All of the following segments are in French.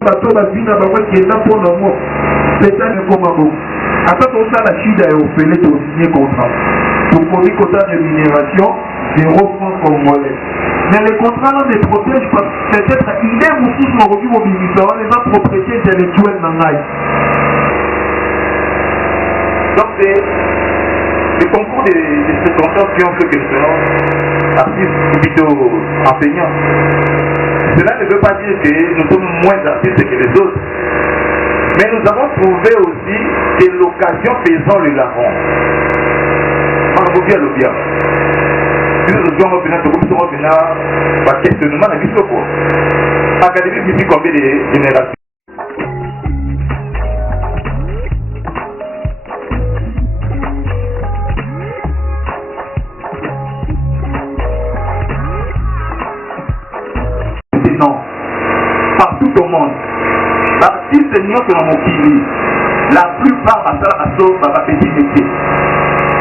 bato bazina bango kenda mpona mo letani ekoma bongo ata tosala shida ya ofele tosigné contrat tokomi kota rémunération 0 francs congolais mais le contrat là ne protège pas peut-être il est mosusu makoki mobimisa wana eza propriété intellectuelle na ngai. Donc c'est les concours des circonstances qui ont fait que nous serons artistes ou plutôt enseignants. Cela ne veut pas dire que nous sommes moins artistes que les autres. Mais nous avons trouvé aussi que l'occasion faisant le larron. Nous bien. Si nous devons revenir, nous devons revenir par questionnement à l'histoire. Académie depuis combien de générations? Non. Partout au monde. L'artiste est dans mon pays. La plupart va faire un petit métier.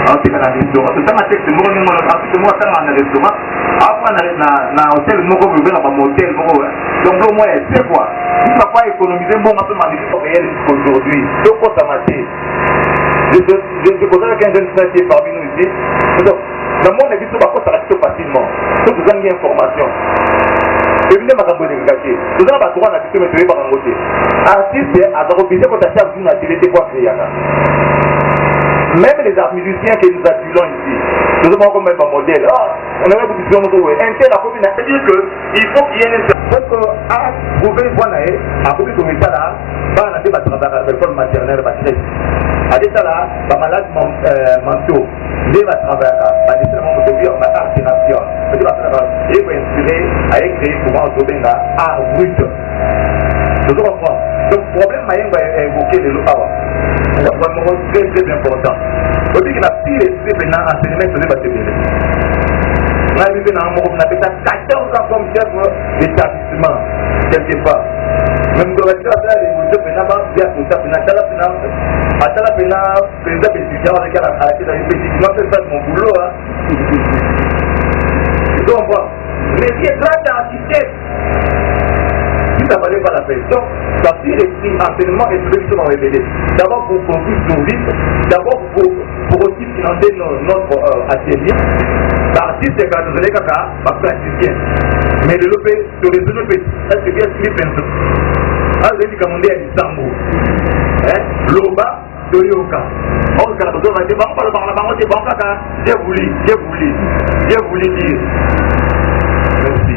Alors, c'est dans un restaurant. C'est un texte, c'est moi, dans un restaurant. Après, dans un hôtel, moi, je vais dans un hôtel. Donc, moi, c'est quoi? Il ne va pas économiser bon, un peu magnifique réel aujourd'hui. Donc, ça m'a dit. Je connais quelqu'un qui est parmi nous ici. Donc, dans mon avis, ça va rester facilement. Donc, vous avez une information. Et vous avez un gâché. Vous avez un droit à la question, mais vous avez un côté. Artiste, à l'obligé quand tu as une activité pour créer. Même les musiciens que nous adulons ici, nous avons quand même un modèle. On aimerait vous dire un tel a combien c'est-à-dire qu'il faut qu'il y ait une donc à trouver voilà à trouver comme ça là, pas on a fait travailler l'école maternelle maternelle. À des ça là, pas malade mentaux. Les va travailler là, pas des seulement pour dire on a art thérapie. C'est pas ça et vous inspirer à écrire pour voir trouver là art brut. Vous comprenez? Donc le problème va évoquer les lois. C'est vraiment très très important. Au début, il a pire esprit maintenant enseignement sur les bâtiments. On a vu dans un moment, on a fait 14 ans comme chef d'établissement, quelque part. Même dans la classe, les musées, on a bien tout ça, on a la président étudiant avec la caractère de moi, c'est ça mon boulot. Tu comprends? Mais il est là d'architecte. Si ça ne valait pas la peine. Donc, ça tire l'esprit enseignement et tout ce qui sont révélés. D'abord pour construire nos vies, d'abord pour aussi financer notre atelier. L'artiste est quand vous allez caca, parce que praticien. Mais le lopé, sur les autres pays, est-ce que bien ce qu'il est pensé? Ah, vous avez dit qu'on est à Istanbul. L'Oba, de Yoka. On regarde, on va dire, bon, par la banque, c'est bon, caca. J'ai voulu dire. Merci.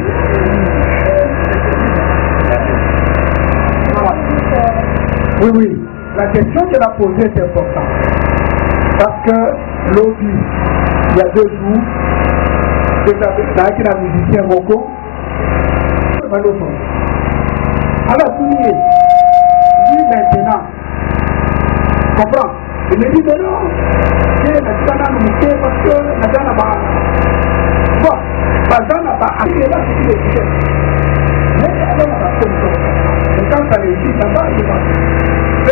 Oui. La question qu'elle a posée est importante. Parce que l'autre, il y a 2 jours, c'est avec la musicien Moko. Alors, lui maintenant, comprends? Il me dit, mais non, c'est la musicien parce que la dame n'a pas. Bon, la dame n'a pas arrivé là, c'est qu'il est fait. Mais la dame n'a pas fait. Et quand ça réussit, ça va, il va. Je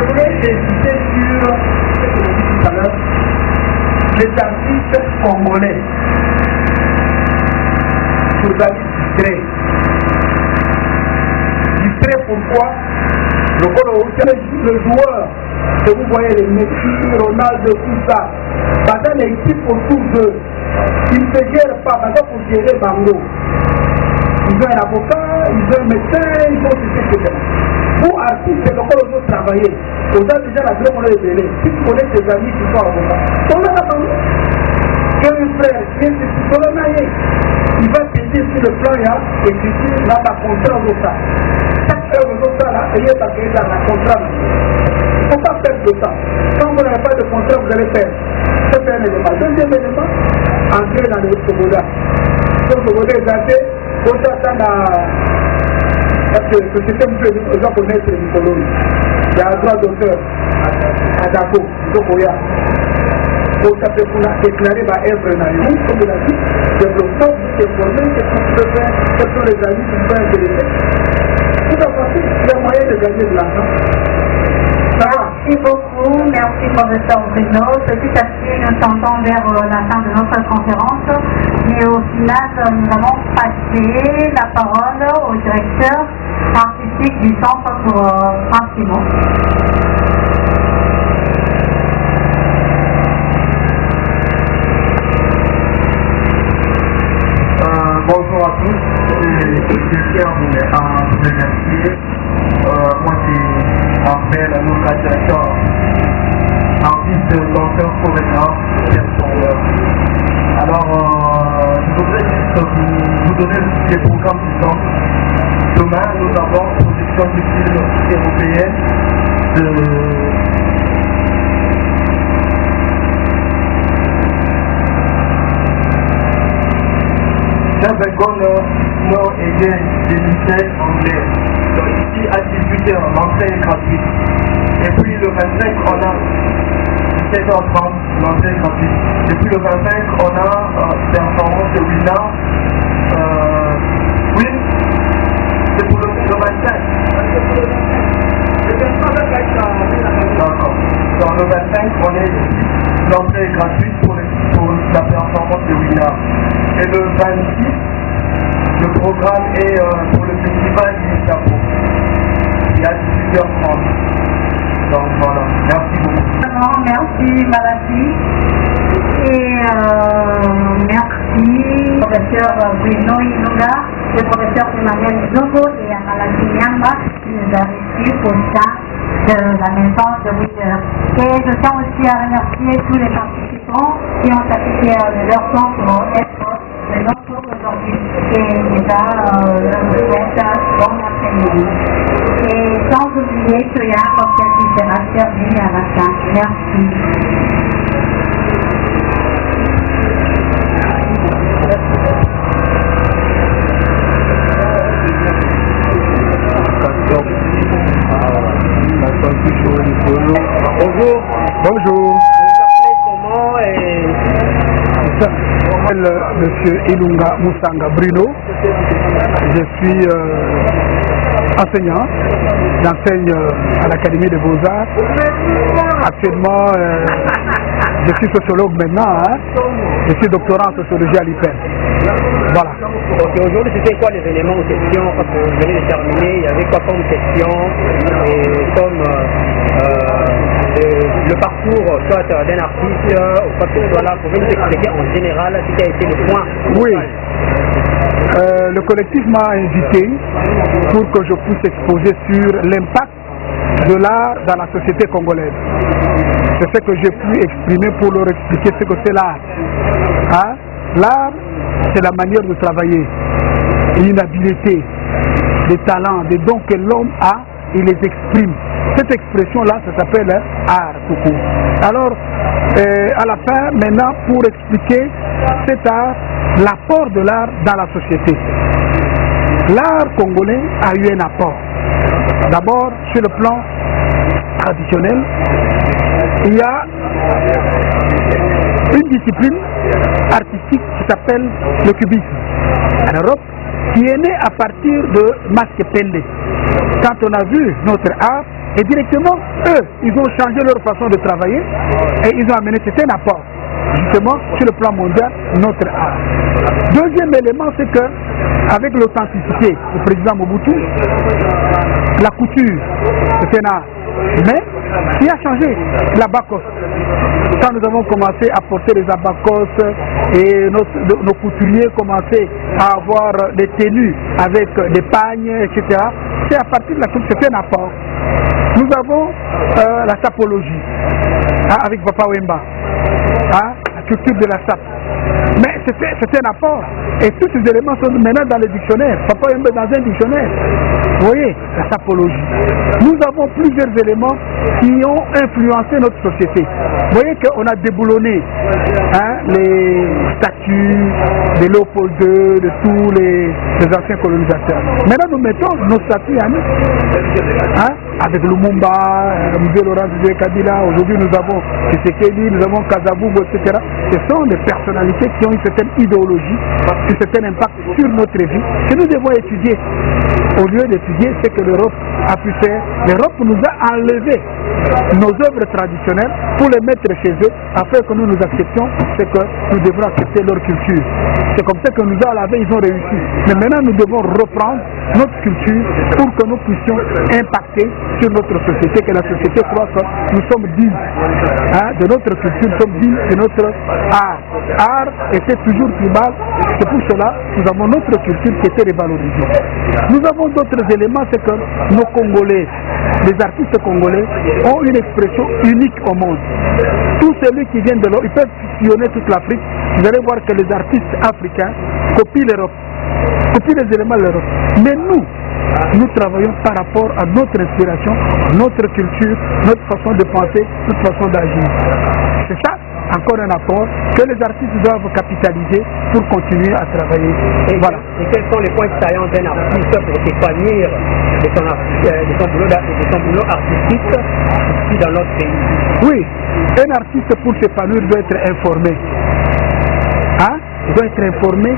voulais insister sur ce que je dis tout à l'heure, les artistes congolais, journalistes discrets. Pourquoi? Le joueur que vous voyez, les Messi, Ronaldo, tout ça, dans l'équipe autour d'eux, ils ne se gèrent pas, pour gérer Bango. Ils ont un avocat, ils ont un médecin, ils ont tout ce. Pour artistes, c'est encore aux autres travailler. On a déjà la grande monnaie de Bénin. Si tu connais tes amis qui sont avocats, on a pas vu. Quel frère, il va t'aider sur le plan, écriture, là, la contrat de ça. Chaque heure de ça, là, il y a pas dans la contrat. Il ne faut pas perdre de temps. Quand vous n'avez pas de contrat, vous allez perdre. C'est un élément. Deuxième élément, entrer dans le Soboda. Donc, le Soboda est daté, pour ça, parce que le système de japonais, c'est une colonie. Il y a un droit d'auteur à Dako, Zokoya. Donc, ça fait pour déclarer ma œuvre dans le monde, comme il a dit, développement, informé, qu'est-ce que tu peux faire, quels sont les amis qui peuvent intéresser. Tout à fait, il y a moyen de gagner de l'argent. Merci beaucoup, merci professeur Bruno. Petit à petit, nous tendons vers la fin de notre conférence, mais au final, nous allons passer la parole au directeur artistique artistique du centre pour Saint-Simon. Bonjour à tous, je tiens à vous remercier. Moi c'est Armel, avocat directeur, artiste, danseur, chorégraphe, performeur. Alors, je voudrais juste vous donner les programmes du centre. Demain, nous avons projection du film européenne de non et bien des lycées anglais. Donc ici à 18h, l'entrée est gratuite. Et puis le 25, on a 17h30, l'entrée est gratuite. Et puis le 25, on a performance de Wina. Oui, c'est pour le 25. D'accord. Dans le 25, on est ici. L'entrée est gratuite pour la performance de Wina. Et le 26, le programme est pour le festival du Chapeau. Il y a 18h30. Donc voilà, merci beaucoup. Merci Malachi. Et merci professeur Bruno Ilunga, le professeur Emmanuel Zogo et à Malachi Nyamba qui nous a reçus au sein de la maison de Wheeler. Et je tiens aussi à remercier tous les participants qui ont appliqué leur temps pour être de notre aujourd'hui. Et déjà, je vous souhaite un bon après-midi. Et sans oublier qu'il y a un cocktail qui sera servi à la fin. Merci. Bonjour. Bonjour. Vous appelez comment je m'appelle Monsieur Ilunga Musanga Bruno. Je suis enseignant. J'enseigne à l'Académie des Beaux-Arts. Actuellement, je suis sociologue maintenant. Je suis doctorant en sociologie à l'IPEN. Voilà. Ok, aujourd'hui c'était quoi les éléments aux questions? Parce que vous venez de terminer, il y avait quoi comme question et comme le parcours soit d'un artiste ou quoi que ce soit là, pour nous expliquer en général ce qui a été le point. Oui. Le collectif m'a invité pour que je puisse exposer sur l'impact de l'art dans la société congolaise. C'est ce que j'ai pu exprimer pour leur expliquer ce que c'est l'art. Hein? L'art, c'est la manière de travailler, une habileté, des talents, des dons que l'homme a, il les exprime. Cette expression-là, ça s'appelle art tout court. Alors, à la fin, maintenant, pour expliquer cet art, l'apport de l'art dans la société. L'art congolais a eu un apport. D'abord, sur le plan traditionnel, il y a une discipline artistique qui s'appelle le cubisme en Europe, qui est née à partir de Masque Pende. Quand on a vu notre art, et directement, eux, ils ont changé leur façon de travailler et ils ont amené, c'est un apport, justement, sur le plan mondial, notre art. Deuxième élément, c'est que, avec l'authenticité du président Mobutu, la couture, c'est un art. Mais, il a changé, l'abacos. Quand nous avons commencé à porter les abacos et nos couturiers commençaient à avoir des tenues avec des pagnes, etc., c'est à partir de la couture, c'est un apport. Nous avons la sapologie, avec Papa Wemba, la culture de la sape. Mais c'est un apport. Et tous ces éléments sont maintenant dans le dictionnaire. Papa Wemba est dans un dictionnaire. Vous voyez, la sapologie. Nous avons plusieurs éléments qui ont influencé notre société. Vous voyez qu'on a déboulonné les statues de Léopold II, de tous les anciens colonisateurs. Maintenant, nous mettons nos statues à nous. Avec Lumumba, Mzee Laurent Kabila. Aujourd'hui, nous avons Tshisekedi, nous avons Kasavubu, etc. Ce sont des personnalités qui ont une certaine idéologie, un certain impact sur notre vie, que nous devons étudier. Au lieu d'étudier ce que l'Europe a pu faire, l'Europe nous a enlevé nos œuvres traditionnelles pour les mettre chez eux, afin que nous nous acceptions ce que nous devons accepter. respecter leur culture. C'est comme ça que nous avons, ils ont réussi. Mais maintenant, nous devons reprendre notre culture pour que nous puissions impacter sur notre société, que la société croit que nous sommes dignes de notre culture, nous sommes dignes de notre art. Art était toujours tribal, c'est pour cela que nous avons notre culture qui était révalorisée. Nous avons d'autres éléments, c'est que nos Congolais, les artistes congolais ont une expression unique au monde. Tous celui qui viennent de l'Europe, ils peuvent sillonner toute l'Afrique, vous allez voir que les artistes africains copient l'Europe, copient les éléments de l'Europe. Mais nous travaillons par rapport à notre inspiration, notre culture, notre façon de penser, notre façon d'agir. C'est ça, encore un apport que les artistes doivent capitaliser pour continuer à travailler. Et voilà. Et quels sont les points saillants d'un artiste pour s'épanouir de son boulot artistique ici dans notre pays? Oui, un artiste pour s'épanouir doit être informé. Il doit être informé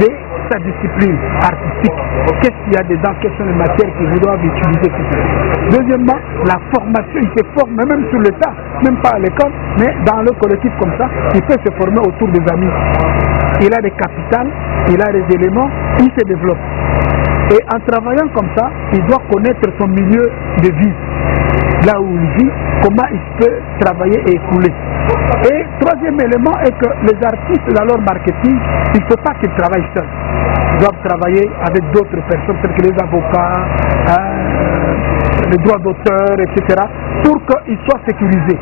de sa discipline artistique. Qu'est-ce qu'il y a dedans, quelles sont les matières qu'ils doivent utiliser. Deuxièmement, la formation, il se forme même sur le tas, même pas à l'école, mais dans le collectif comme ça, il peut se former autour des amis. Il a des capitales, il a des éléments, il se développe. Et en travaillant comme ça, il doit connaître son milieu de vie, là où il vit, comment il peut travailler et écouler. Et troisième élément est que les artistes dans leur marketing, il ne faut pas qu'ils travaillent seuls. Ils doivent travailler avec d'autres personnes, tels que les avocats, les droits d'auteur, etc., pour qu'ils soient sécurisés.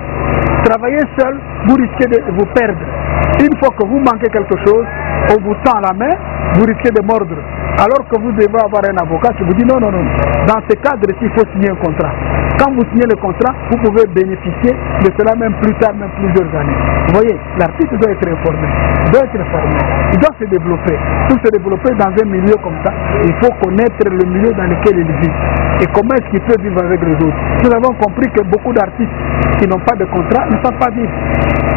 Travailler seul, vous risquez de vous perdre. Une fois que vous manquez quelque chose, on vous tend la main, vous risquez de mordre. Alors que vous devez avoir un avocat qui vous dit non. Dans ce cadre-ci, il faut signer un contrat. Quand vous signez le contrat, vous pouvez bénéficier de cela même plus tard, même plusieurs années. Vous voyez, l'artiste doit être informé, doit être formé, il doit se développer. Pour se développer dans un milieu comme ça, il faut connaître le milieu dans lequel il vit. Et comment est-ce qu'il peut vivre avec les autres. Nous avons compris que beaucoup d'artistes qui n'ont pas de contrat ne savent pas vivre.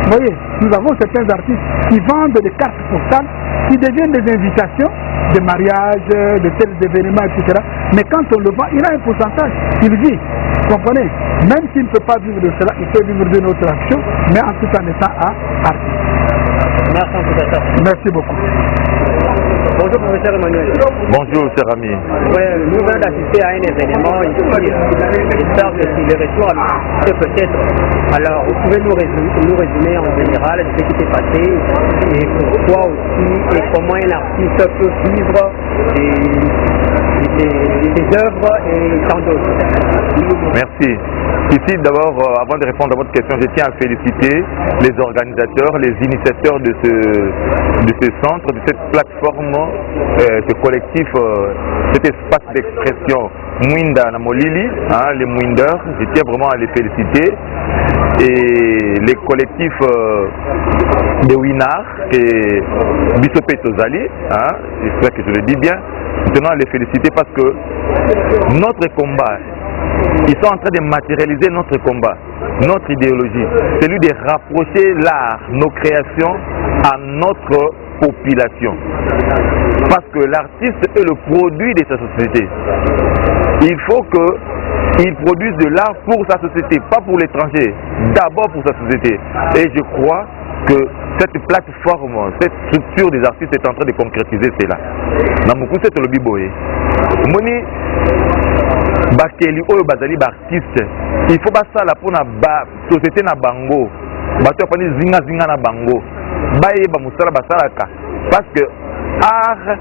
Vous voyez, nous avons certains artistes qui vendent des cartes postales, qui deviennent des invitations, de mariage, de tels événements, etc. Mais quand on le vend, il a un pourcentage, il vit. Vous comprenez? Même s'il ne peut pas vivre de cela, il peut vivre d'une autre action, mais en tout en étant artiste. Merci beaucoup. Bonjour professeur Emmanuel. Bonjour cher ami. Nous venons d'assister à un événement ici. J'espère que si le retour peut-être. Alors vous pouvez nous résumer en général ce qui s'est passé et pourquoi aussi et comment un artiste peut vivre des œuvres et tant d'autres. Merci. Ici d'abord, avant de répondre à votre question, je tiens à féliciter les organisateurs, les initiateurs de ce centre, de cette plateforme, ce collectif, cet espace d'expression Mwinda Namolili, les Mwinders. Je tiens vraiment à les féliciter. Et les collectifs de Winar, et Bissopé Tozali, j'espère que je le dis bien, maintenant à les féliciter parce que notre combat, ils sont en train de matérialiser notre combat, notre idéologie, celui de rapprocher l'art, nos créations à notre population. Parce que l'artiste est le produit de sa société. Il faut qu'il produise de l'art pour sa société, pas pour l'étranger, d'abord pour sa société. Et je crois que cette plateforme, cette structure des artistes est en train de concrétiser cela. Namuku c'est le biboé. Moni bakeli oyo bazali ba artiste, il faut basala pour na ba société na bango. Bato pani zinga na bango. Baye ba musala basalaka parce que art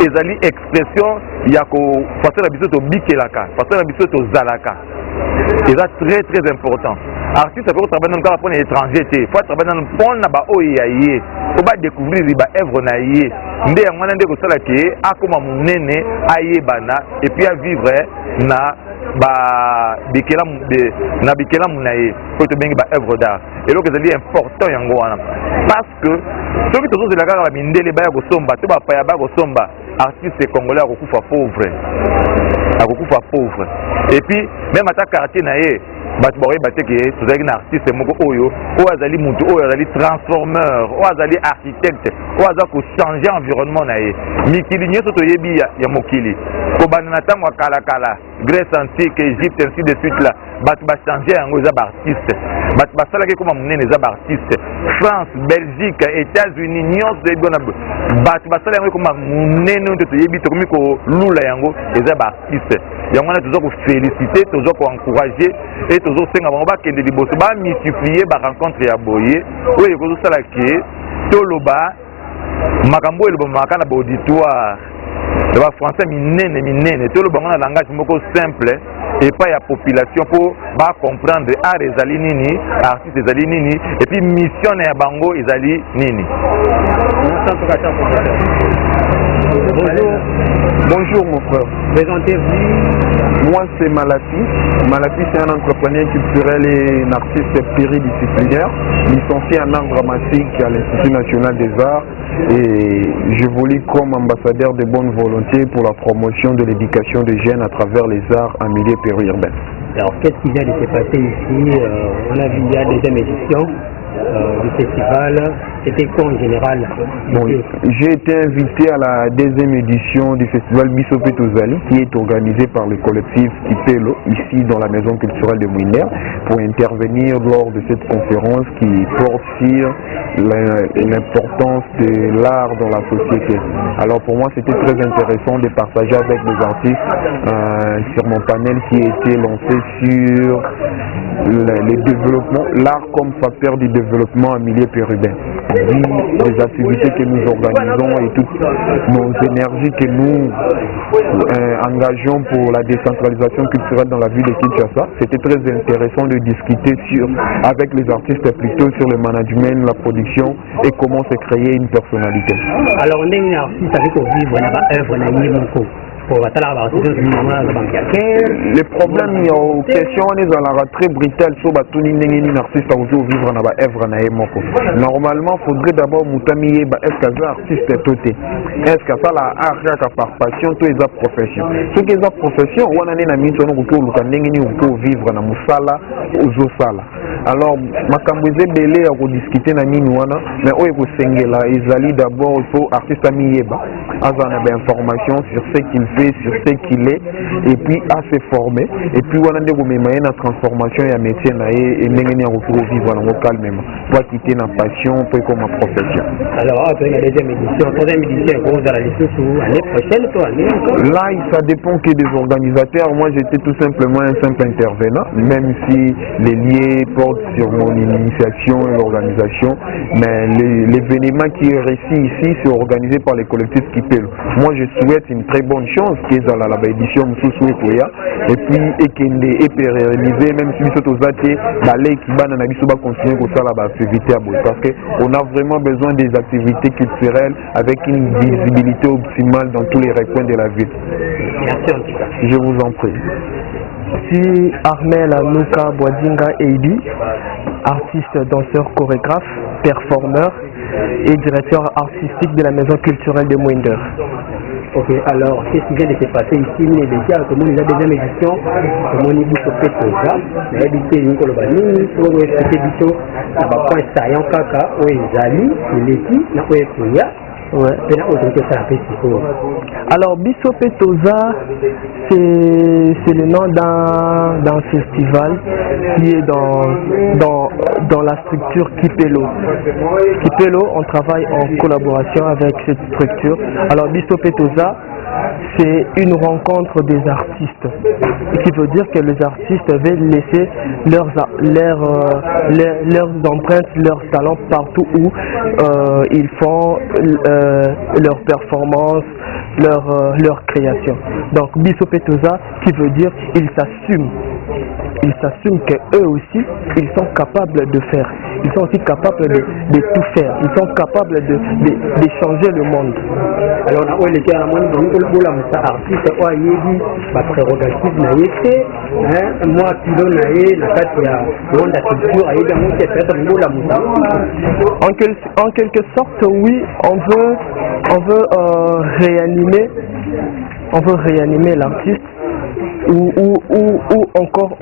ezali expression ya ko fasala biso to bikelaka, fasala biso to zalaka. C'est très très important. Artiste peut travailler dans le cas pour les étrangers, il faut travailler dans le pont na oyaye, faut pas découvrir les œuvres na yé. Ndé ya mwana ndé ko sala ki akoma munene aye bana et puis à vivre na bikela munaye pour te bengi ba œuvre d'art. Et donc c'est important yango wana parce que ceux qui sont de la kaka mindele ba ya ko somba to ba paya ba ko somba artiste congolais akokufa pauvre. Et puis même à ta quartier na ye bato baoye bateke tozalaki na artiste moko oyo azali mutu oyo azali transformeur oyo azali architecte oyo aza kochange environnement na ye mikili nyonso toyebi ya mokili kobanda na ntango ya kalakala Grèce antique, Égypte, ainsi de suite là bato bachange yango eza baartiste basalaki koma monene eza baartiste France, Belgique, États-Unis nyonso toyebi wana bato basala yango koma monene oyo toyebi tokomi kolula yango eza baartiste yango wana toza kofélicité toza koencourage e tozosenga bango bakende liboso bamultiplie barencontre ya boye oyo ekozosala ke toloba makambo oyo elobamaka na baauditoire ya bafrançais minene toloba bango na langage moko simple epai ya population mpo bacomprendre art ezali nini artiste ezali nini et puis mission na ya bango ezali nini. Bonjour mon frère. Présentez-vous. Moi c'est Malafi. Malafi c'est un entrepreneur culturel et un artiste pluridisciplinaire, licencié en art dramatique à l'Institut national des arts et j'évolue comme ambassadeur de bonne volonté pour la promotion de l'éducation des jeunes à travers les arts en milieu périurbain. Alors qu'est-ce qui vient de se passer ici? On a vu il y a la deuxième édition du festival. C'était quoi en général? Bon, j'ai été invité à la deuxième édition du festival Bissopé Tozali qui est organisé par le collectif Kipelo ici dans la maison culturelle de Mouiner pour intervenir lors de cette conférence qui porte sur l'importance de l'art dans la société. Alors pour moi c'était très intéressant de partager avec les artistes sur mon panel qui a été lancé sur le développement, l'art comme facteur du développement en milieu périurbain. Les activités que nous organisons et toutes nos énergies que nous engageons pour la décentralisation culturelle dans la ville de Kinshasa. C'était très intéressant de discuter avec les artistes plutôt sur le management, la production et comment se créer une personnalité. Alors on est un artiste avec au vivre œuvre le problème aux questions est très brutal sur un artiste à vivre dans œuvre. Normalement, il faudrait d'abord moutamier est-ce que artiste toté est-ce que ça la art par passion tout est profession. Ce qui est profession, on a une amie sur nous pour vivre dans musala aux sala. Alors, ma camboise belé à discuter na minouana, mais où est sengela ezali d'abord il faut artiste amiyeba, azana ben information sur ce qu'il fait, sur ce qu'il est, et puis à se former, et puis on a des moyens de transformation et à métier naé et n'engagner à retrouver vivre dans le calmement, pour quitter ma passion, pour comme ma profession. Alors après la deuxième édition, troisième édition, comment vous allez sous l'année prochaine, toi? Là, ça dépend que des organisateurs. Moi, j'étais tout simplement un simple intervenant, même si les liens portent sur mon initiation et l'organisation, mais l'événement qui est réussi ici, c'est organisé par les collectifs Kipelo. Moi, je souhaite une très bonne chance qu'ils aient la édition et puis et pérenniser, même si nous sommes qui va continuer comme ça la activité à Bois, parce qu'on a vraiment besoin des activités culturelles avec une visibilité optimale dans tous les recoins de la ville. Merci en tout cas. Je vous en prie. Si Armel Nuka Boadinga Eidi, artiste, danseur, chorégraphe, performeur et directeur artistique de la maison culturelle de Mouinder. Ok, alors qu'est-ce qui vient de se passer ici? Il est déjà comme on a deuxième édition, comme on dit sur Petosa, mais habité Nicolas Bani, sur cette édition, ça va point saillant caca, où est Zali, il est qui, n'a pas été. Ouais. Alors Bissopé Toza, c'est le nom d'un festival qui est dans la structure Kipelo. Kipelo, on travaille en collaboration avec cette structure. Alors Bissopé Toza, c'est une rencontre des artistes, qui veut dire que les artistes veulent laisser leurs empreintes, leurs talents partout où ils font leurs performances, leur création. Donc Bissopé Toza, qui veut dire ils s'assument. Ils s'assument qu'eux aussi, ils sont capables de faire. Ils sont aussi capables de tout faire. Ils sont capables de changer le monde. Alors, on a les artiste, on a dit, ma prérogative n'a été, moi, qui l'on a eu, la culture, en quelque sorte, oui, on veut réanimer l'artiste. Ou encore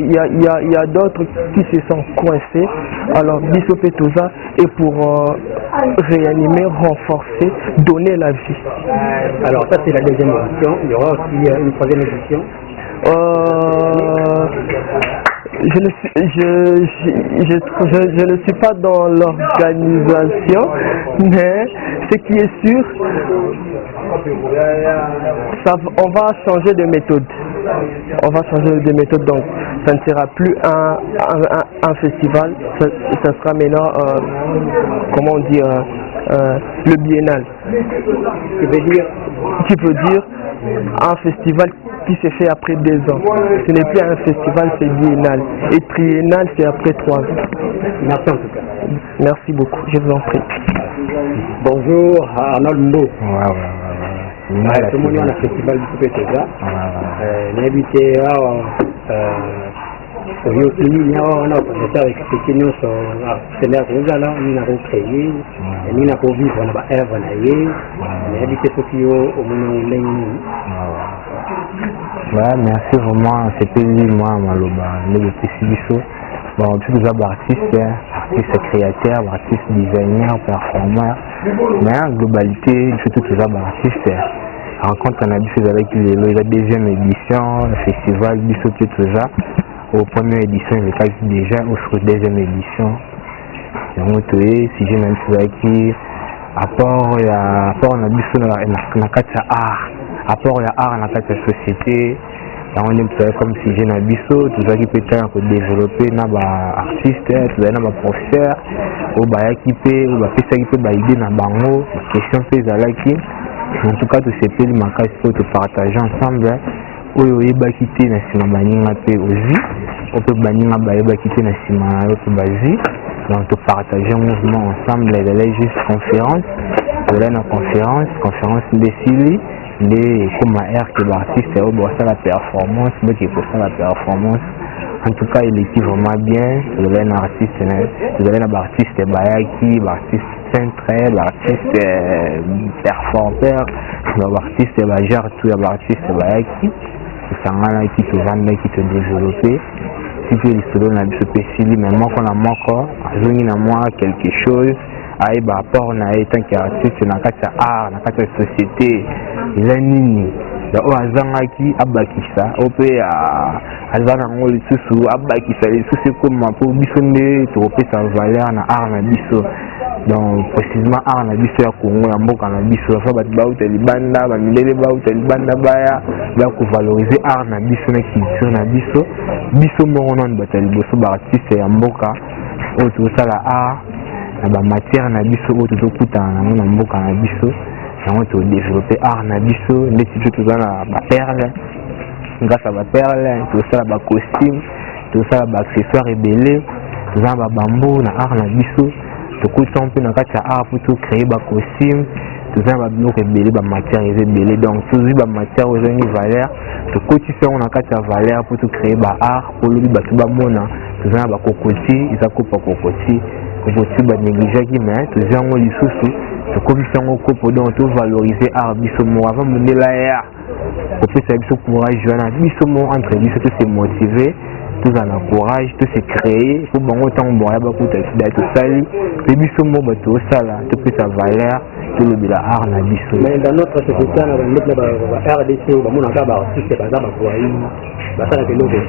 il y a d'autres qui se sont coincés. Alors Bissopé Toza est pour réanimer, renforcer, donner la vie. Alors ça c'est la deuxième édition, il y aura aussi une troisième édition. je ne suis pas dans l'organisation, mais ce qui est sûr, on va changer de méthode. On va changer de méthode, donc ça ne sera plus un festival, ça sera maintenant, comment dire, le biennal. Qui veut dire un festival qui s'est fait après 2 ans. Ce n'est plus un festival, c'est biennal. Et triennal, c'est après 3 ans. Merci en tout cas. Merci beaucoup, je vous en prie. Bonjour, Arnold Mbo. Tout le monde est dans le festival du Super Teza. N'habitez au Yokini, on a commencé avec ce qui nous sont partenaires nous avons créé, nous avons vivre dans la œuvre, n'habitez ce qui est au moment. Merci vraiment, c'était moi, Maloba, bon, tous les artistes créateurs, artistes designers, performeurs, mais en globalité, surtout tous les artistes, rencontre en habitude avec la 2e édition, le festival Bissopé tout ça, aux première édition, il est déjà au 2e édition. Si j'ai même fait apport on a biso na kati ya art, apport ya art na kati ya société. On est comme si j'ai un biso, tout ça qui peut être développé na ba artiste, tout ça na ba professeur, ou ba équipé, ou ba pesa qui peut ba idée na bango, question fait zalaki. En tout cas, tout ces pays makasi pour te partager ensemble. Oyo yeba kité na sima baninga pe ozi, on peut baninga ba yeba kité na sima na yo pe bazi. Donc te partager un mouvement ensemble, les juste conférence, la conférence de Sili. Les comme air que l'artiste ça la performance, mais qui pour ça la performance. En tout cas, il est vraiment bien. Vous avez un artiste, vous avez un artiste Bayaki, l'artiste centré, l'artiste performeur, l'artiste Bajar, tout l'artiste Bayaki. C'est ça qui te vend, qui te développe. Si tu es l'histoire de ce PC, mais moi qu'on a encore, moi quelque chose. Par rapport à tant qu'artiste dans la société, il a nini. Azangaki abakisa, opé azana ngoli susu abakisa les susu comme pour bisonde to sa valeur na art na biso. Donc précisément art na biso ya Congo ya mboka na biso fa bat bauta libanda ba milele bauta libanda baya ya ko valoriser art na biso na culture na biso. Biso mo non batali boso ba artiste ya mboka o to sala art na ba matière na biso o to kutana na mboka na biso. On a développé art na biso, les petits tout ça la perle, grâce à la perle, tout ça la costume, tout ça la accessoires ébélés, tout ça la bambou na art na biso, tout coup on peut na kata art pour tout créer ba costume, tout ça la bloc ébélé, ba matière ébélée, donc tout ça ba matière aux une valeur, tout coup tu fais on a kata valeur pour tout créer ba art, pour lui ba tout ba mona, tout ça ba kokoti, ils a coupe kokoti, kokoti ba négliger qui mais tout ça on les sous. Comme ça, on peut valoriser l'art bisomo avant de mener la on peut savoir courage, bisomo entre lui, tout c'est motivé, tout en encourage, tout c'est créé, pour bon autant bon, il y a beaucoup d'être sali, les bisomo tout ça là, tout peut sa valeur, tout le bien art na biso. Mais dans notre société, on a mettre la RDC, on a un artiste, par exemple, ça la vélo de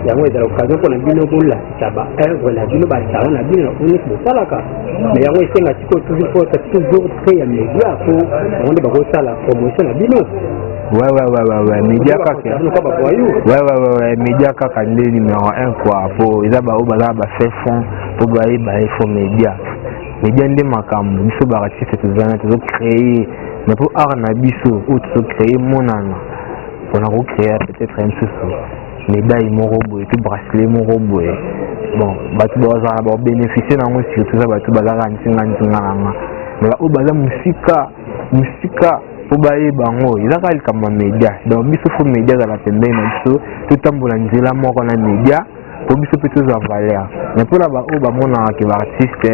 il y a l'occasion pour la bino pour la taba œuvre la bino ba salon la bino unique pour ça là mais il y a aussi un petit peu toujours très média pour on est ba ça la promotion la bino ouais média kaka ouais média kaka ndé numéro 1 quoi pour ils ba ba faire fond pour ba fond média ndé makambo biso ba artiste tout créer mais pour art na biso ou tout créer monana on a recréer peut-être un souci médaille mon robot et tout bracelet mon robot bon batu baza ba bénéficier na ngo surtout ça batu bazaka ntinga mais ba baza musika pour baye bango izaka kama média donc biso fo média za la pembeni na biso tout tambola nzela moko na média pour biso peut tout valeur mais pour la ba mona ke ba artiste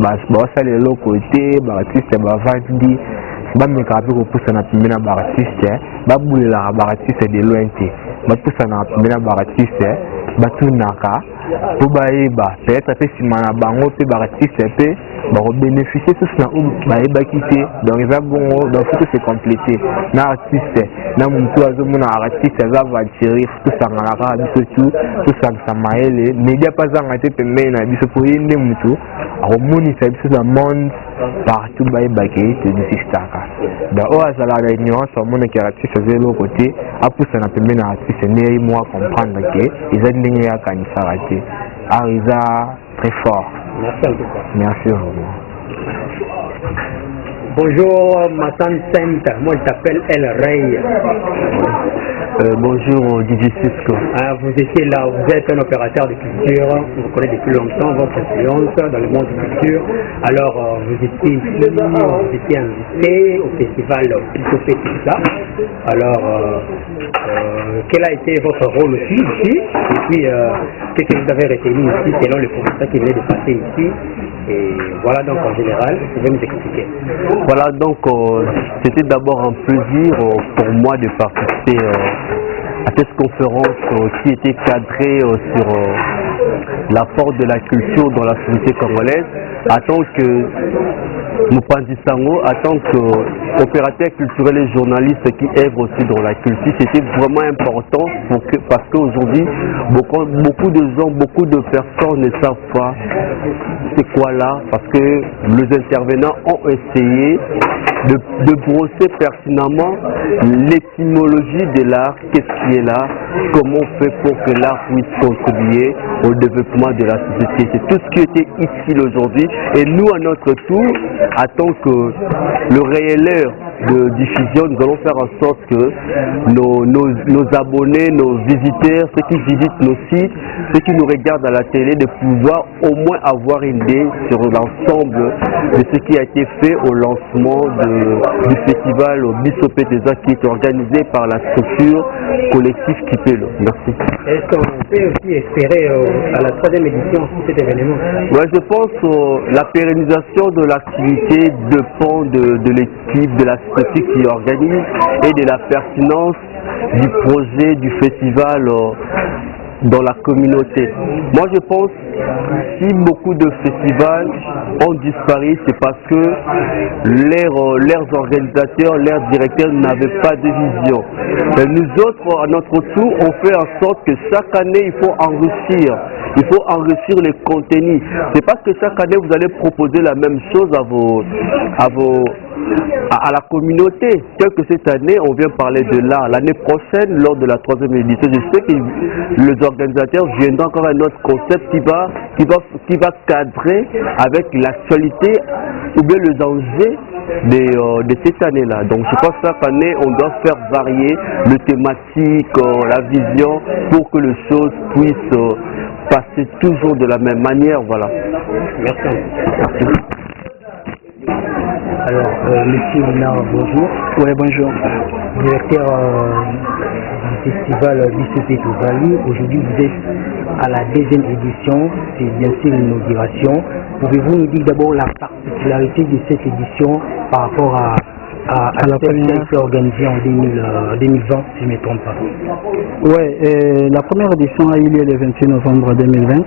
ba sale le côté ba artiste ba vandi ba meka ko poussa na pembeni na ba artiste ba bulela ba artiste de loin te batusa na pembeni ya baartiste batunaka pour peut-être après si mana bango pe artiste pe bénéficier tout ça ba quitter donc ça bon donc tout c'est complété na artiste na muntu azomona artiste va tirer tout ça na la biso tout ça maele média pas za ngate pembe na biso pour yende muntu amoni ça biso dans monde partout ba qui te disistaka da o azala la ignorance au monde qui artiste de l'autre côté apusa na pembe na artiste ne moi comprendre que ils ont ndenge ya kanisa raté Ariza très fort. Merci en tout cas. Merci beaucoup. Bonjour ma tante Sainte, moi je t'appelle El Rey. Bonjour DJ Cisco. Vous étiez là, vous êtes un opérateur de culture, on vous connaît depuis longtemps, votre influence dans le monde de culture. Alors vous étiez ici, vous étiez invité au festival Pisopé tout ça. Alors quel a été votre rôle aussi ici? Et puis qu'est-ce que vous avez retenu ici selon les professeurs qui venaient de passer ici? Et voilà donc en général, vous pouvez nous expliquer. Voilà donc c'était d'abord un plaisir pour moi de participer à cette conférence qui était cadrée sur l'apport de la culture dans la société congolaise en tant que Mupandisango, en tant qu'opérateur culturel et journaliste qui œuvre aussi dans la culture. C'était vraiment important parce qu'aujourd'hui beaucoup de gens, beaucoup de personnes ne savent pas c'est quoi là, parce que les intervenants ont essayé de brosser pertinemment l'étymologie de l'art, qu'est-ce qui est là, comment on fait pour que l'art puisse contribuer au développement de la société. C'est tout ce qui était utile aujourd'hui. Et nous, à notre tour, en tant que le rééleur de diffusion, nous allons faire en sorte que nos abonnés, nos visiteurs, ceux qui visitent nos sites, ceux qui nous regardent à la télé, de pouvoir au moins avoir une idée sur l'ensemble de ce qui a été fait au lancement du festival au Bissopé Teza qui est organisé par la structure collective Kipelo. Merci. Est-ce qu'on peut aussi espérer à la 3e édition de cet événement? Ouais, je pense que la pérennisation de l'activité dépend de l'équipe, de la structure qui organise et de la pertinence du projet du festival dans la communauté. Moi je pense que si beaucoup de festivals ont disparu, c'est parce que leurs organisateurs, leurs directeurs n'avaient pas de vision. Et nous autres, à notre tour, on fait en sorte que chaque année il faut enrichir les contenus. C'est parce que chaque année vous allez proposer la même chose à la communauté. Tel que cette année, on vient parler de l'art. L'année prochaine, lors de la 3e édition, je sais que les organisateurs viendront encore à un autre concept qui va cadrer avec l'actualité ou bien les enjeux de cette année-là. Donc je pense que chaque année, on doit faire varier les thématiques, la vision, pour que les choses puissent passer toujours de la même manière. Voilà. Merci. Merci. Alors, monsieur Minard, bonjour. Oui, bonjour. Directeur du festival Bissopé Tozali. Aujourd'hui, vous êtes à la 2e édition. C'est bien sûr une inauguration. Pouvez-vous nous dire d'abord la particularité de cette édition par rapport à la première qui a été organisée en 2020, si je ne me trompe pas? Oui, la première édition a eu lieu le 28 novembre 2020.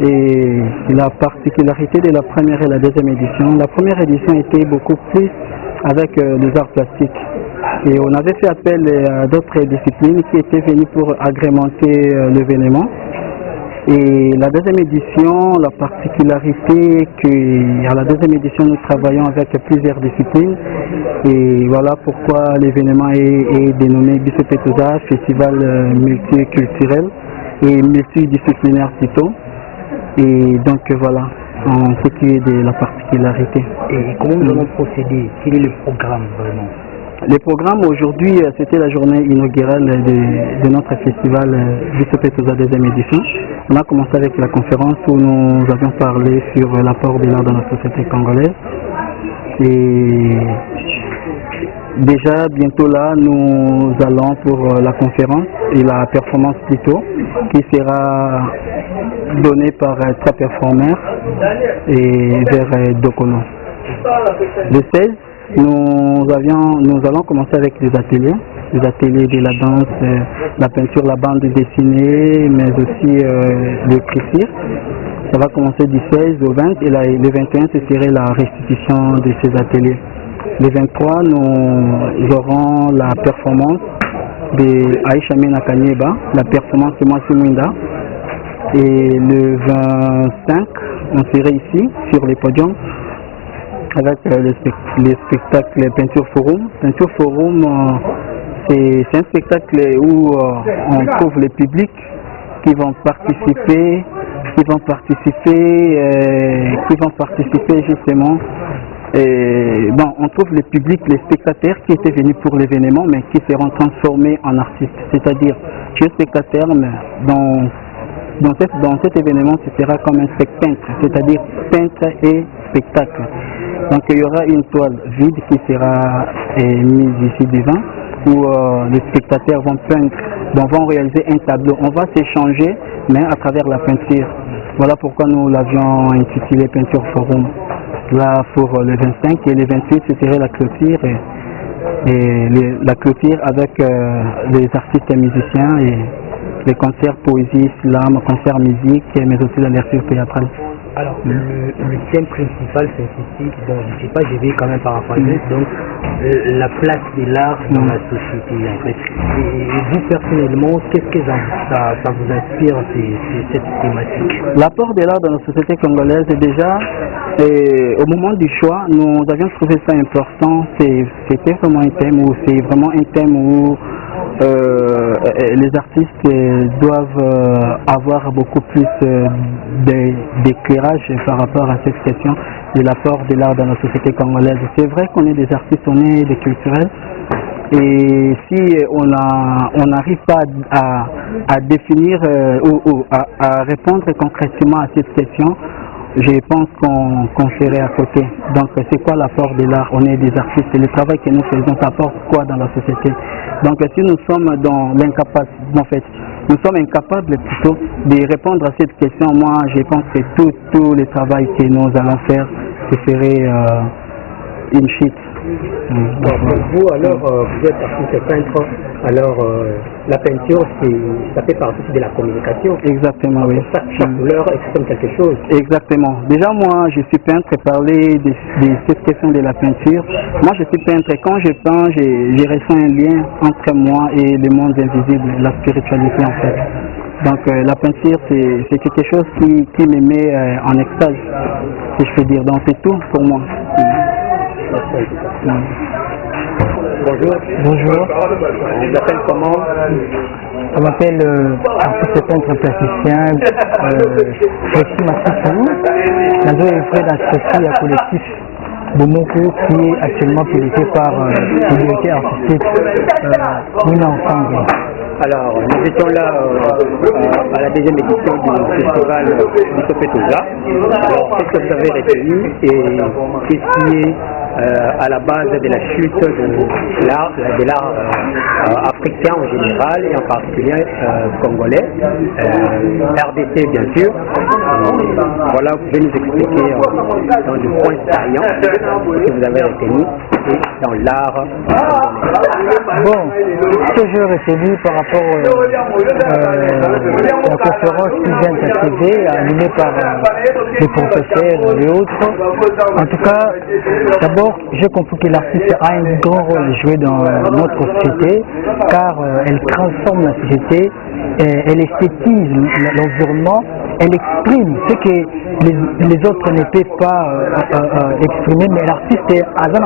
Et la particularité de la première et la 2e édition, la première édition était beaucoup plus avec les arts plastiques. Et on avait fait appel à d'autres disciplines qui étaient venues pour agrémenter l'événement. Et la 2e édition, la particularité qu'à la 2e édition nous travaillons avec plusieurs disciplines. Et voilà pourquoi l'événement est dénommé Bissopé Teza, festival multiculturel et multidisciplinaire plutôt. Et donc voilà, en ce qui est de la particularité. Et comment nous allons procéder? Quel est le programme vraiment? Le programme aujourd'hui, c'était la journée inaugurale de notre festival Bissopé Teza 2e édition. On a commencé avec la conférence où nous avions parlé sur l'apport de l'art dans la société congolaise. Et déjà, bientôt là, nous allons pour la conférence et la performance plutôt, qui sera donnée par 3 performeurs et vers Dokono. Le 16, nous allons commencer avec des ateliers les ateliers de la danse, la peinture, la bande dessinée, mais aussi l'écriture. Ça va commencer du 16 au 20 et le 21, ce serait la restitution de ces ateliers. Le 23, nous aurons la performance de Aïcha Mena Kanyeba, la performance de Mwasi Mwinda. Et le 25, on serait ici, sur les podiums, avec les spectacles Peinture Forum. Peinture Forum, c'est un spectacle où on trouve les publics qui vont participer justement. Bon, on trouve les publics, les spectateurs qui étaient venus pour l'événement, mais qui seront transformés en artistes. C'est-à-dire, je suis spectateur, mais dans cet événement, ce sera comme un spectacle, c'est-à-dire peintre et spectacle. Donc il y aura une toile vide qui sera mise ici devant, où les spectateurs vont peindre, donc vont réaliser un tableau. On va s'échanger, mais à travers la peinture. Voilà pourquoi nous l'avions intitulé Peinture Forum. Là pour le 25 et le 28, ce serait la clôture et la clôture avec les artistes et musiciens et les concerts poésie, slam, concerts musique, mais aussi la lecture théâtrale. Alors, le thème principal s'intitule, bon, je ne sais pas, je vais quand même paraphraser, donc la place de l'art dans la société, en fait. Et vous, personnellement, qu'est-ce que ça vous inspire, cette thématique? L'apport de l'art dans la société congolaise, déjà, au moment du choix, nous avions trouvé ça important. C'était vraiment un thème où c'est vraiment un thème où les artistes doivent avoir beaucoup plus d'éclairage par rapport à cette question de l'apport de l'art dans la société congolaise. C'est vrai qu'on est des artistes, on est des culturels, et si on n'arrive pas à définir ou à répondre concrètement à cette question, je pense qu'on serait à côté. Donc c'est quoi l'apport de l'art? On est des artistes et le travail que nous faisons, ça apporte quoi dans la société? Donc si nous sommes dans l'incapacité, en fait, nous sommes incapables plutôt de répondre à cette question, moi je pense que tout le travail que nous allons faire, ce serait une chute. Vous alors, vous êtes artiste peintre, alors la peinture, ça fait partie de la communication. Exactement, oui. Chaque couleur exprime quelque chose. Exactement. Déjà moi, je suis peintre et parler de cette question de la peinture. Moi, je suis peintre et quand je peins, je ressens un lien entre moi et le monde invisible, la spiritualité en fait. Donc la peinture, c'est quelque chose qui me met en extase, si je peux dire. Donc c'est tout pour moi. Bonjour. Bonjour. On vous appelle comment? Je m'appelle artiste peintre plasticien, Frécy Massifou. Nazo est frère d'associé à collectif Bomoko qui est actuellement piloté par le directeur artistique Mouna Ensemble. Alors, nous étions là à la deuxième édition du festival Bissopetoza. Alors, qu'est-ce que vous avez retenu et qu'est-ce qui est à la base de la chute de l'art africain en général et en particulier congolais, RDC bien sûr. Voilà, vous pouvez nous expliquer dans le point saillant ce que vous avez retenu et dans l'art congolais. Bon, ce que j'ai retenu par rapport à la conférence qui vient d'arriver, animée par les professeurs et autres, en tout cas, d'abord, j'ai compris que l'artiste a un grand rôle à jouer dans notre société, car elle transforme la société, elle esthétise l'environnement, elle exprime ce que les autres ne peuvent pas exprimer, mais l'artiste a une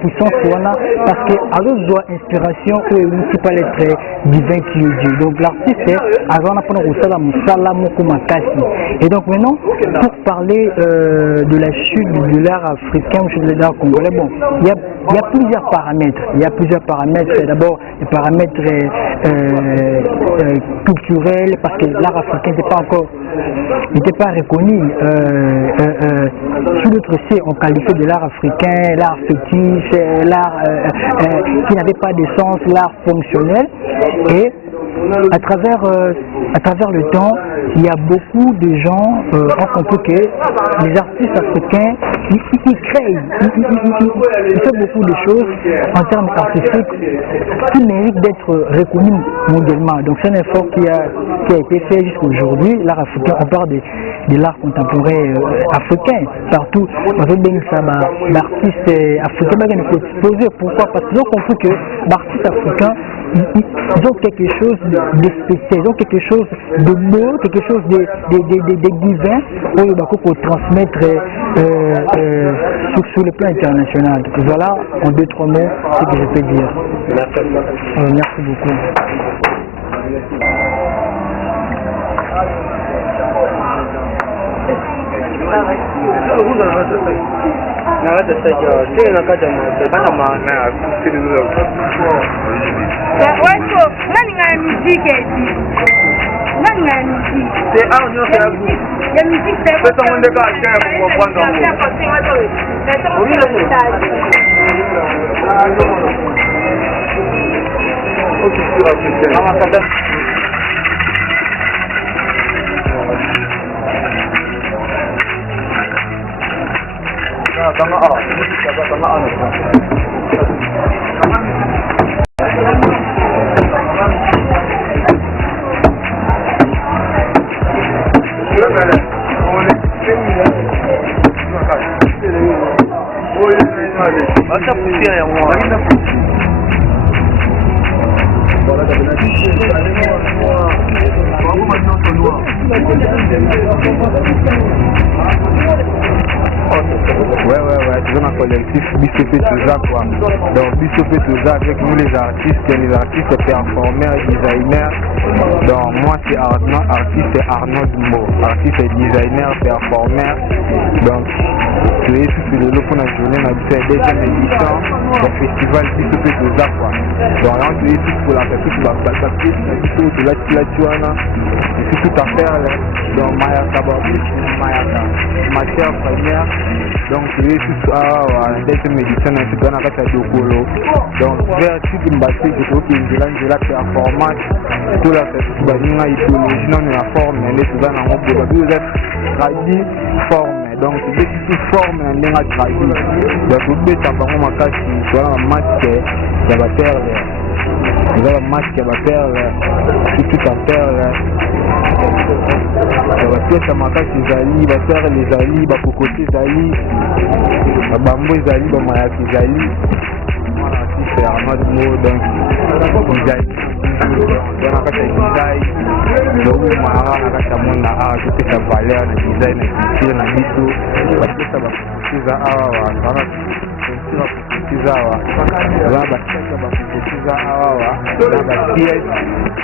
puissance parce que a une inspiration ou une être divin qui est Dieu. Donc l'artiste a une et donc maintenant, pour parler de la chute de l'art africain ou de l'art congolais, bon, il y a plusieurs paramètres. Il y a plusieurs paramètres. D'abord, les paramètres culturels, parce que l'art africain n'était pas reconnu. Sous le tracé, on qualifiait de l'art africain, l'art fétiche, l'art qui n'avait pas de sens, l'art fonctionnel. Et à travers le temps, il y a beaucoup de gens ont compris que les artistes africains, ils créent, ils font beaucoup de choses en termes artistiques qui méritent d'être reconnus mondialement. Donc c'est un effort qui a été fait jusqu'à aujourd'hui. L'art africain, on parle de l'art contemporain africain partout. On veut bien ça, l'artiste africain va nous exposer. Pourquoi? Parce qu'ils ont compris que l'artiste africain, ils ont quelque chose de spécial, ils ont quelque chose de beau, quelque chose de divin pour transmettre sur le plan international. Voilà en 2-3 mots ce que je peux dire. Merci beaucoup. Ouais, toujours un collectif Bissopé Toza quoi. Donc Bissopé Toza avec nous les artistes performeurs, designers. Donc moi c'est Arnaud Dumbo, artiste et designer, performeur. Donc je suis sur le lot pour la journée, on a fait la deuxième édition du festival Bissopé Toza quoi. Donc là on est tous pour la faire toute la papier, tout la tuana, et tout à faire donc Mayaka Babou, Mayaka, matière première. Donc je suis sur la deuxième édition de ce qu'on a fait à Dokolo. Donc vers ce qui me battait, je trouve qu'il y a la performance, tout la festival, il y a la forme, elle est dans la robe, vous êtes traduit, forme. Donc c'est des formes en lien traduit. Donc vous pouvez savoir comment ça se soit un masque, ça va faire. Vous avez un masque qui va faire tout à faire. Ça va faire Samaka Zali, va faire les Ali, va cocoter Zali, va bambo Zali, va mayaki Zali. Voilà, si c'est Armand Mo, donc Zali. Donc on a fait design, donc Mara, on a fait mon art, tout est sa valeur, le design, le culture, la mytho, parce que ça va coûter ça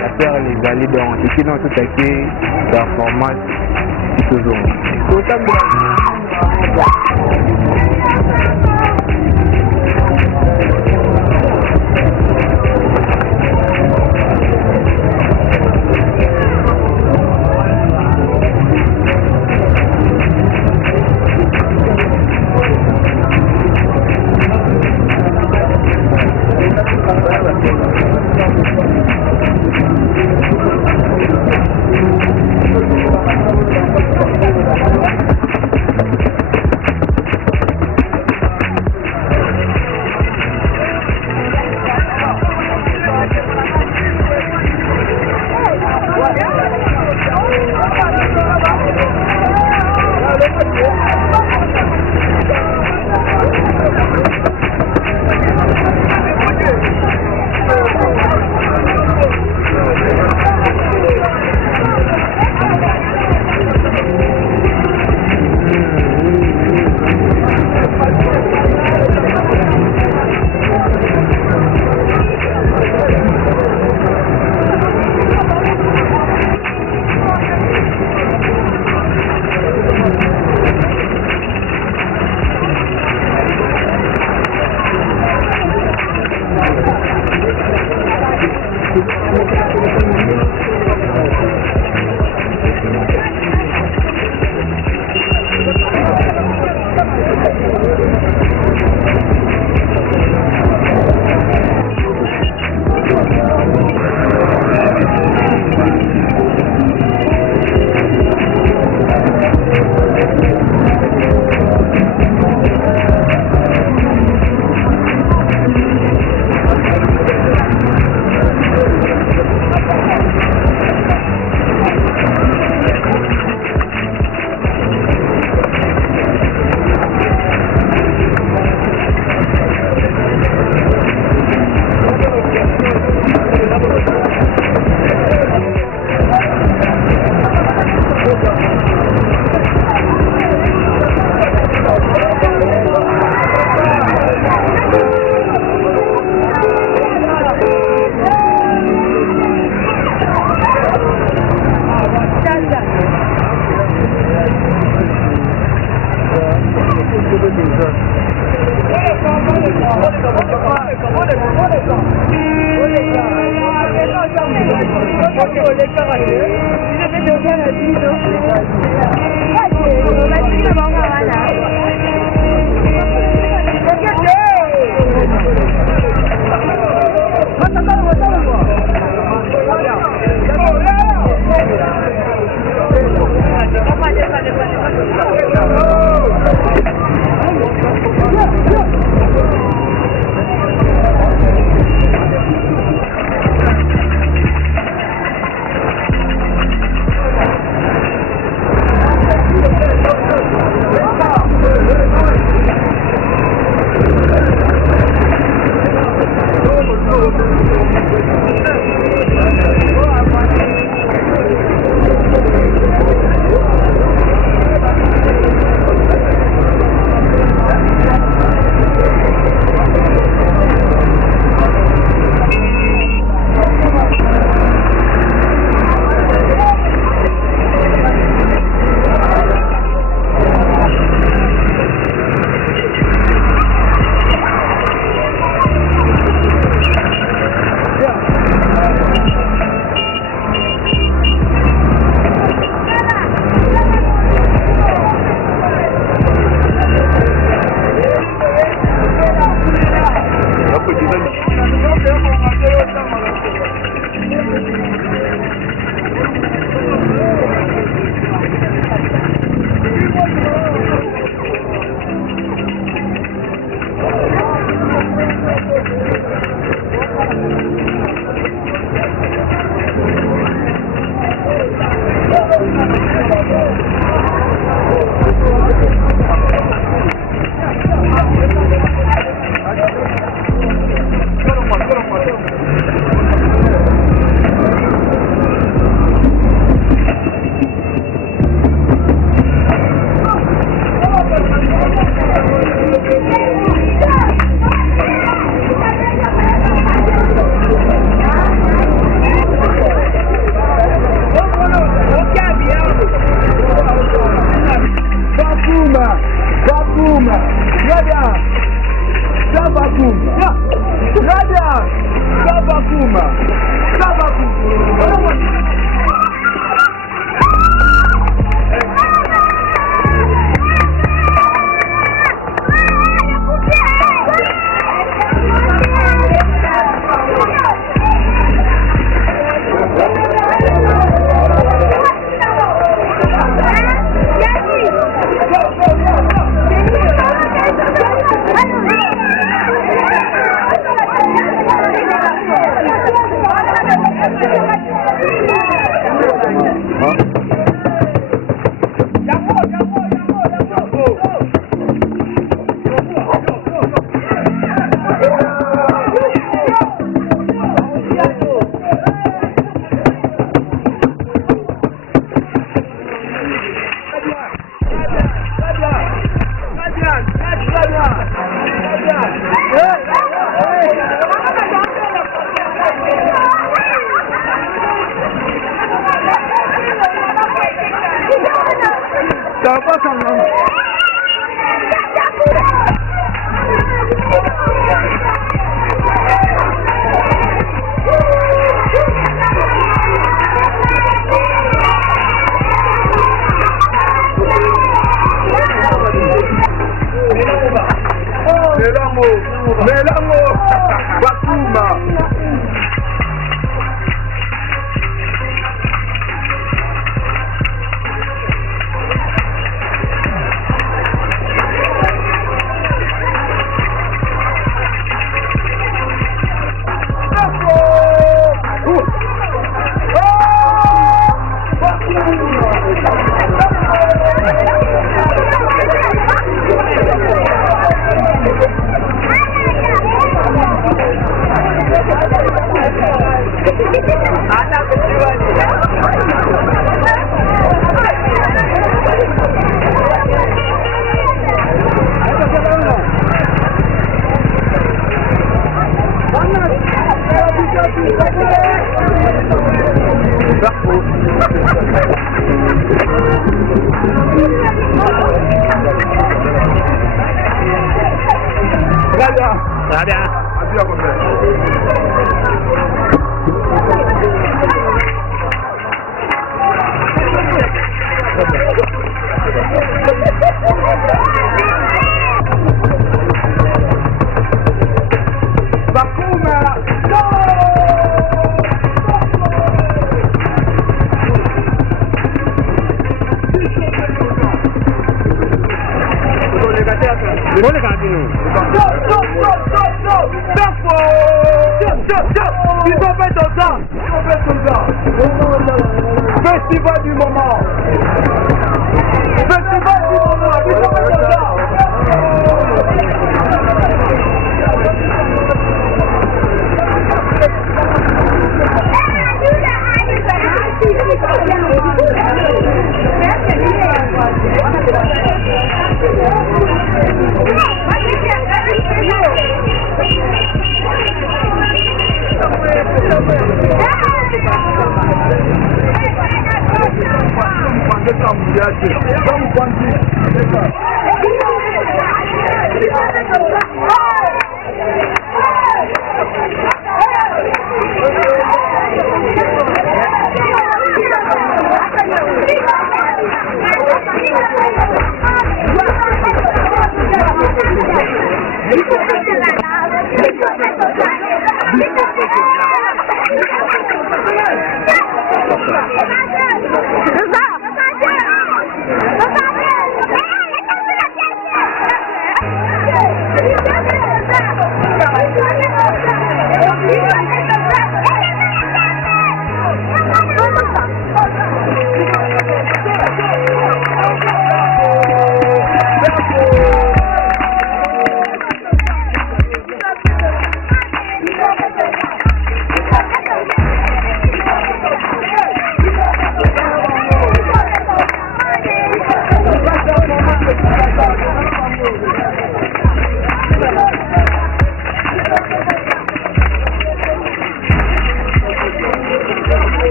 va faire les alliés dans ce qui dans tout à fait performance toujours. Regarde. Ça va bien. Festival du moment. Festival du moment.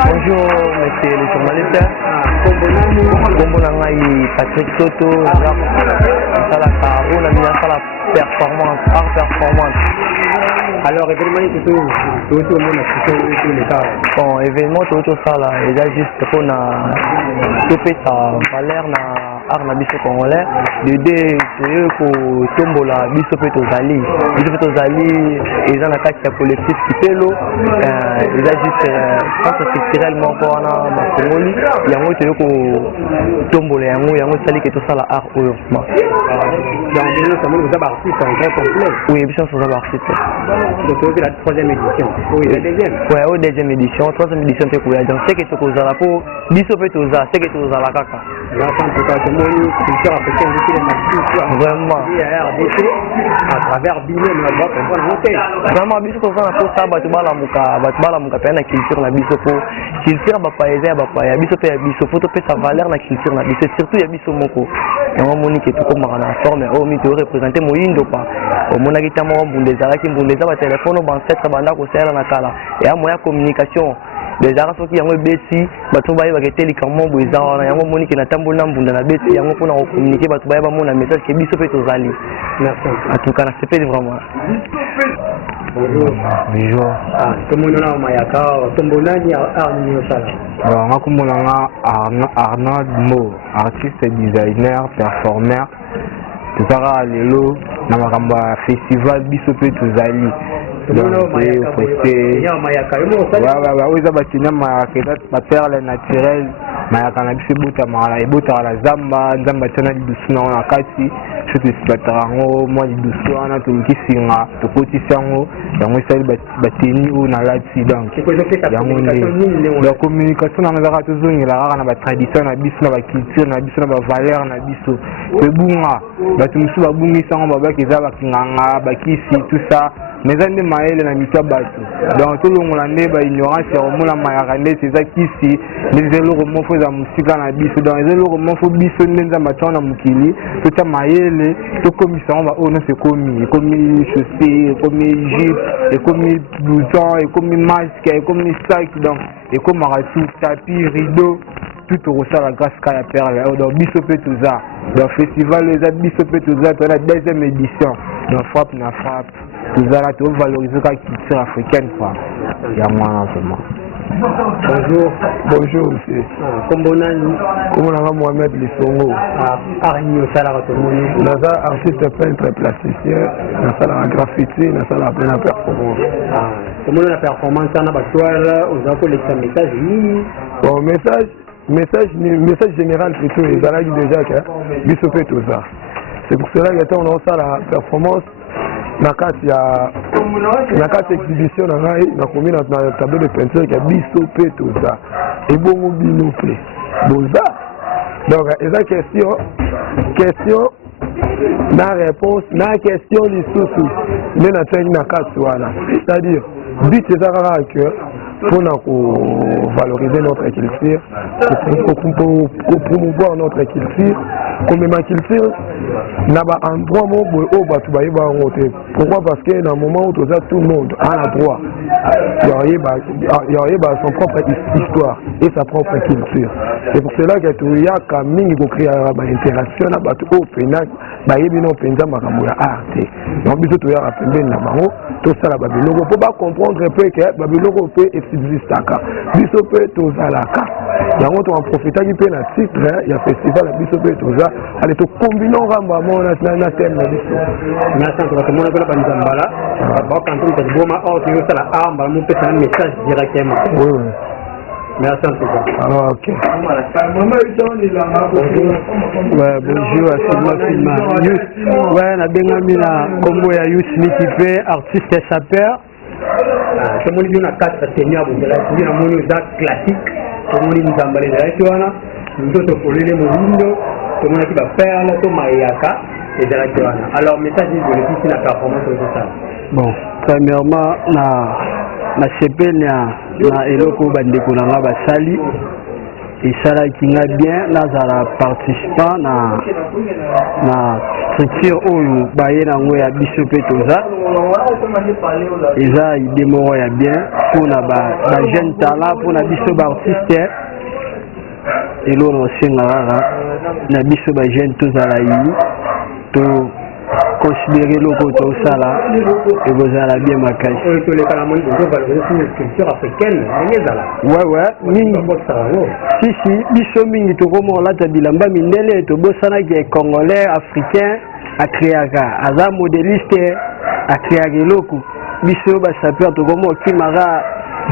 Bonjour, monsieur le journaliste. Patrick Soto, on a mis la performance, art performance. Alors, événement, tout le monde a tout le cas. Bon, événement, tout ça là, il y a juste qu'on a stoppé sa valeur na art na biso congolais. L'idée, c'est que tombola biso peut ozali. Biso peut ozali, ils ont la carte qui a collectif qui pelo. Il y a juste centre culturellement pour un Congolais. Il y a un autre tombola, il y a un autre sali qui est tout ça la art au logement. Oui, biso sont des artistes. Donc, la troisième édition. Oui, la deuxième. Oui, la deuxième édition. Troisième édition, c'est quoi? Donc, c'est que tu as la peau, biso peut oza, c'est que tu as la caca. Là, en tout cas, c'est mon culture africaine, vraiment. À travers Biné, on va comprendre l'hôtel. Vraiment, biso pour ça, pour ça, batubala muka, pena culture na biso pour culture ba paisa ba paya biso pe biso pour to pe sa valeur na culture na biso surtout ya biso moko. Yango moni ke tuko marana forme o mi to représenter moyindo pa. O mona ki tamo mbundeza ki mbundeza ba téléphone ba ancêtre banda ko sala na kala. Ya moya communication. Les arts qui yango beti bato baye ba keteli comment boza wana yango moni ke na tambola mbunda na beti yango pona ko communiquer bato baye ba mona message ke biso pe to zali. Merci. En tout cas, c'est vraiment. Bonjour. Bonjour. Ah, comment on a mayaka, tombonani Arnaud Sala. Alors, on a Arnaud Mo, artiste, designer, performeur. Tout ça, lelo, na makamba festival biso pe tozali. Perle naturelle mayaka na biso ebotaka na zamba tiana lidusu nango na kati so toexploitaka yango mwa lidusu wana tolukisinga tokotisi yango esali bateni oyo nalati donc yango nde donc communication nango ezaka tozongela kaka na batradition na biso na baculture na biso na bavaleur na biso tobunga bato mosusu babungisa yango babaki eza bakinganga bakisi tout ça mais eza nde mayele na mito ya bato donc tolongola nde baignorance ya komona mayaka ndeti eza kisi nde eza eloko moko eza mosika na biso donc eza eloko moko biso nde nzambe atiango na mokili totya mayele tokomisa yango baoyo nyonso ekomi chaussée ekomi jupe ekomi blouson ekomi masque ekomi sac donc ekomaka tout tapis rideau tout okosala grâce ka ya perle donc biso mpe toza donc festival eza biso mpe toza toza na deuxième édition donc frappe na frappe tozala tovaloriser ka culture africaine quoi ya mwana vraiment. Bonjour monsieur. Kombo nani? Kombo nanga Mohamed Lisongo. Arni osalaka tomoni. Naza artiste peintre plasticien, nasalaka graffiti, nasalaka mpe na performance. Tomoni na performance wana batoile oza kolekisa message nini? Bon message général plutôt ezalaki déjà que biso mpe toza. C'est pour cela que ntango naosala performance na kati ya exhibition na ngai nakomi na tableau de peinture ya biso mpe toza ebongo bino mpe boza donc eza question na réponse na question lisusu nde natiaki na kati wana c'est-à-dire but eza kaka que mpona kovaloriser notre culture kopromouvoir notre culture komema culture na baendroit moko boye oyo bato bayeba yango te. Pourquoi? Parce que na moment où toza tout le monde a le droit ya oyeba son propre histoire et sa propre culture. C'est pour cela que toyaka mingi kokreaka bainteraction na bato oyo mpena bayebi no mpenza makambo ya art te. Donc biso toyaka pembeni na bango tosala babiloko mpo bacomprendre mpe ke babiloko mpe existaka biso mpe tozalaka yango toaprofitaki mpe na titre ya festival ya biso mpe toza ale tokombino ngambo amo na teme na biso tomona mpe na banzambala bakantomisa boma or tozosala art mbala mopesa na message directement. Merci en tout cas. Alors, ok. Ouais, bonjour, Filma. Ouais, on a bien mis la combo ya Youth Mitipe, artiste et sapeur. Tout le monde a 4 seigneurs, vous avez un mono classique. Tout le monde nous a emballé de la Tuana. Nous autres pour les Moulindo. Tout le monde qui va faire la Tomaïaka et de la Tuana. Alors, message de l'équipe, la performance de ça. Bon, premièrement, na sepeli na eloko bandeko na nga basali esalaki nga bien nazala participant na structure oyo baye nango ya biso mpe toza eza ide moko ya bien mpona bajeune talent mpona biso baartiste elo na osenga kaka na biso bajeune tozala yini to considérer le côté au sala et vous allez bien ma cache. Si biso mingi to komo la tabilamba mindele to bosana ki congolais africain a créaka aza modéliste a créaka loko biso ba sapeur to komo kimara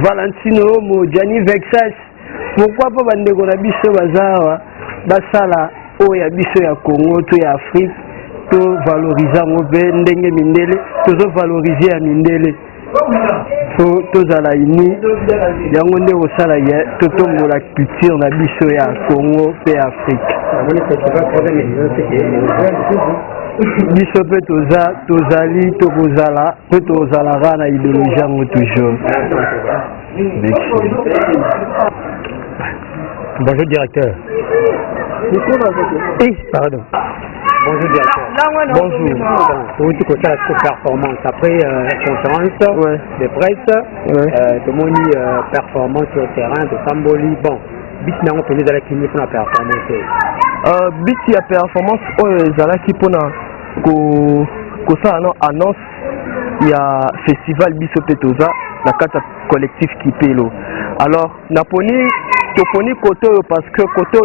Valentino mo Gianni Vexas pourquoi pas bandeko na biso bazawa basala oya biso ya Congo to ya Afrique to valoriser mpe ndenge mindele tozo valoriser ya mindele tozala ini yango nde kosala ye totombola culture na biso ya Congo mpe Afrique biso mpe tozali tokozala mpe tozalaka na idéologie yango toujours. Bonjour directeur. Pardon. Bonjour directeur. Bonjour. Pour une performance après conférence de presse, tout le monde performance sur le terrain de Samboli. Bon, bit n'a pas tenu à la clinique pour la performance. Bit ya performance ezalaki mpona kosala annonce ya festival biso mpe toza na kati ya collectif Kipelo. Alors toponi côté parce que côté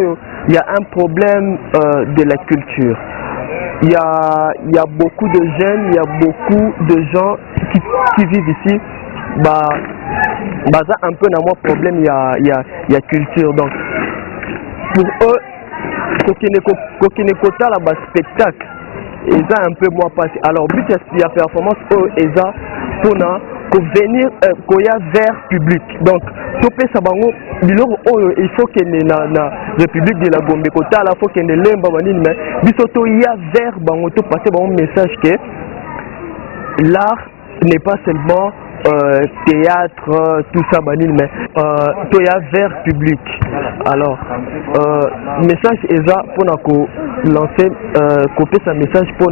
il y a un problème de la culture. Il y a beaucoup de jeunes, il y a beaucoup de gens qui vivent ici. Bah un peu dans mon problème il y a culture donc pour eux kokende kotala ba spectacle eza un peu moins passé. Alors but ya performance eza pona venir koya vers public. Donc topesa bango biloko oyo il faut que na République de la Gombe kotala faut que ne lemba banini mais biso to ya vers bango to passer bango message que l'art n'est pas seulement théâtre, tout ça, banil, mais toya vers public. Alors, message est là pour lancer, copier ce message pour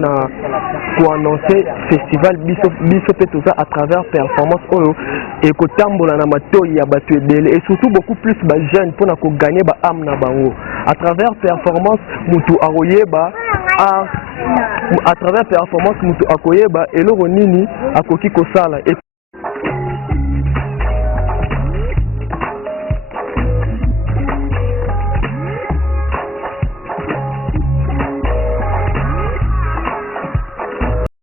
annoncer festival Bisope tout ça à travers performance oyo et que tambola na mato ya batu ebele et surtout beaucoup plus ba jeunes pour gagner ba âme na bango à travers performance mutu aroyeba à travers performance mutu akoyeba eloko nini akoki kosala.